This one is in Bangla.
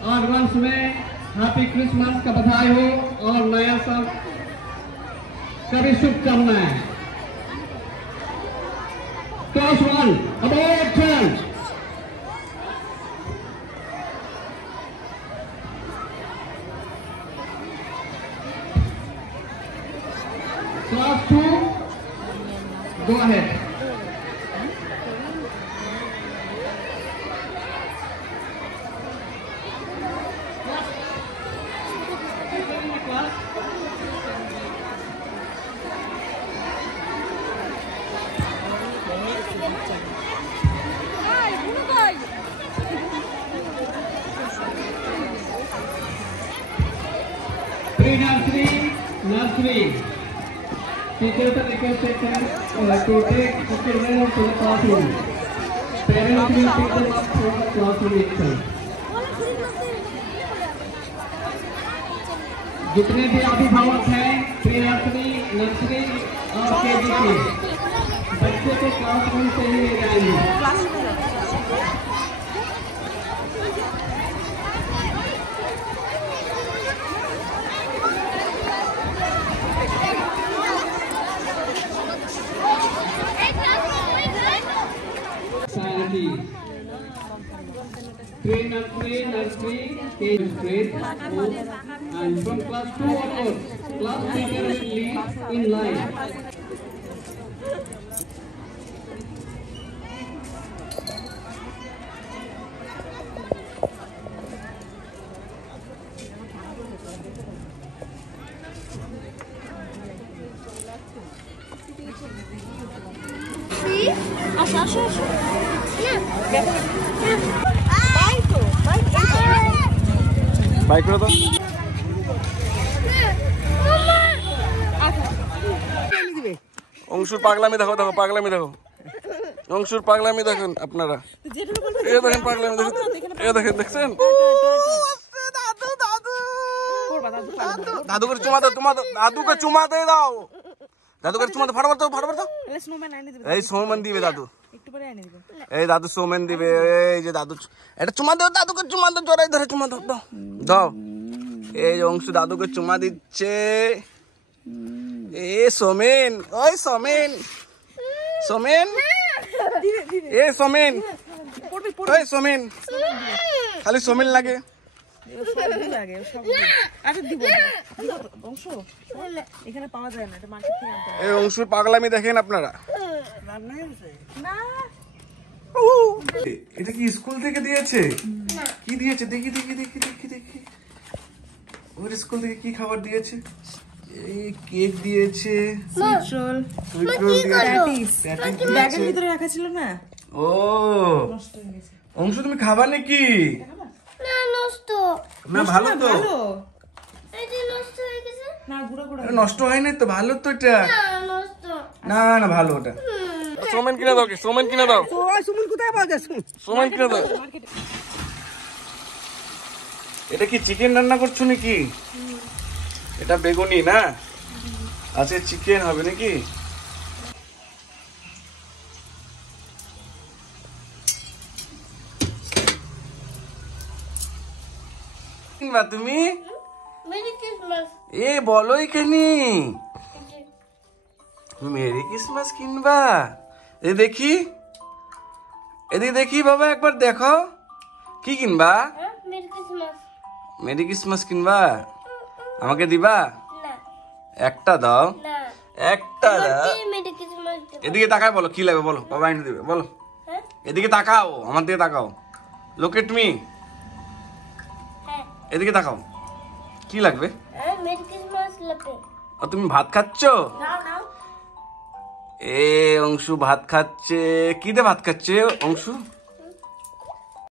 और वंश में हैप्पी क्रिसमस का बधाई हो और नया साल सभी शुभकामनाएं। Class 1 about turn. Class 2 go ahead. Pre-nursery, nursery. Teachers are requested to take the children to the classroom. Parents will pick them up from the classroom itself. जितने भी अभिभावक हैं प्री-नर्सरी, नर्सरी और केजी के बच्चे को क्लासरूम से ही ले जाएंगे। Pre-nursery, nursery, KG grade, and from class 2 onwards, class teacher will lead in line. Bike करो तो अंशुर पागलामी देखो देखो पागलामी देखो अंशुर पागलामी देखুন আপনারা এই দেখেন পাগলামি দেখুন এই দেখেন দেখছেন দাদু দাদুকে চুমা দাও তোমার দাদুকে চুমা দিয়ে দাও দাদুকে চুমা দাও ফটাফট দাও ফটাফট দাও এই সোমন দিবে দাদু একটু পরে এনে দিব এই দাদু সোমন দিবে এই যে দাদু এটা চুমা দাও দাদুকে চুমা দাও জোরে ধরে চুমা দাও দাও দাও এই যে অংশু দাদুকে চুমা দিচ্ছে এ সোমেন ওই সোমেন সোমেন এ সোমেন ওই সোমেন খালি সোমেন লাগে এই অংশুর পাগলামি দেখেন আপনারা এটা কি স্কুল থেকে দিয়েছে কি দিয়েছে দেখি দেখি দেখি দেখি দেখি ওর স্কুল থেকে কি খাবার দিয়েছে এই কেক দিয়েছে ব্যাগের ভিতরে রাখা ছিল না ও অংশ তুমি খাবার নাকি না নষ্ট না ভালো তো এই যে নষ্ট হয়ে গেছে না গুড়া গুড়া নষ্ট হয় না তো ভালো তো এটা না নষ্ট না না ভালো ওটা সোমেন কিনে দাও কি সোমেন কিনে দাও ওই সুমন কোথায় পাওয়া যাচ্ছে সোমেন কিনে দাও এটা কি চিকেন রান্না করছো নাকি এটা বেগুনি না আজকে চিকেন হবে নাকি কিনবা তুমি মেরি ক্রিসমাস এ বলো এখানে মেরি ক্রিসমাস কিনবা এ দেখি এদিকে দেখি বাবা একবার দেখো কি কিনবা মেরি ক্রিসমাস মেরি ক্রিসমাস কিনবা আমাকে দিবা না একটা দাও না একটা দাও মেরি ক্রিসমাস এদিকে তাকায় বলো কি লাগবে বলো বাবা এনে দিবে বলো হ্যাঁ এদিকে তাকাও আমার দিকে তাকাও লুক এট মি হ্যাঁ এদিকে তাকাও কি লাগবে মেরি ক্রিসমাস লাগবে আর তুমি ভাত খাচ্ছ নাও নাও এ অংশু ভাত খাচ্ছে কি দিয়ে ভাত খাচ্ছে অংশু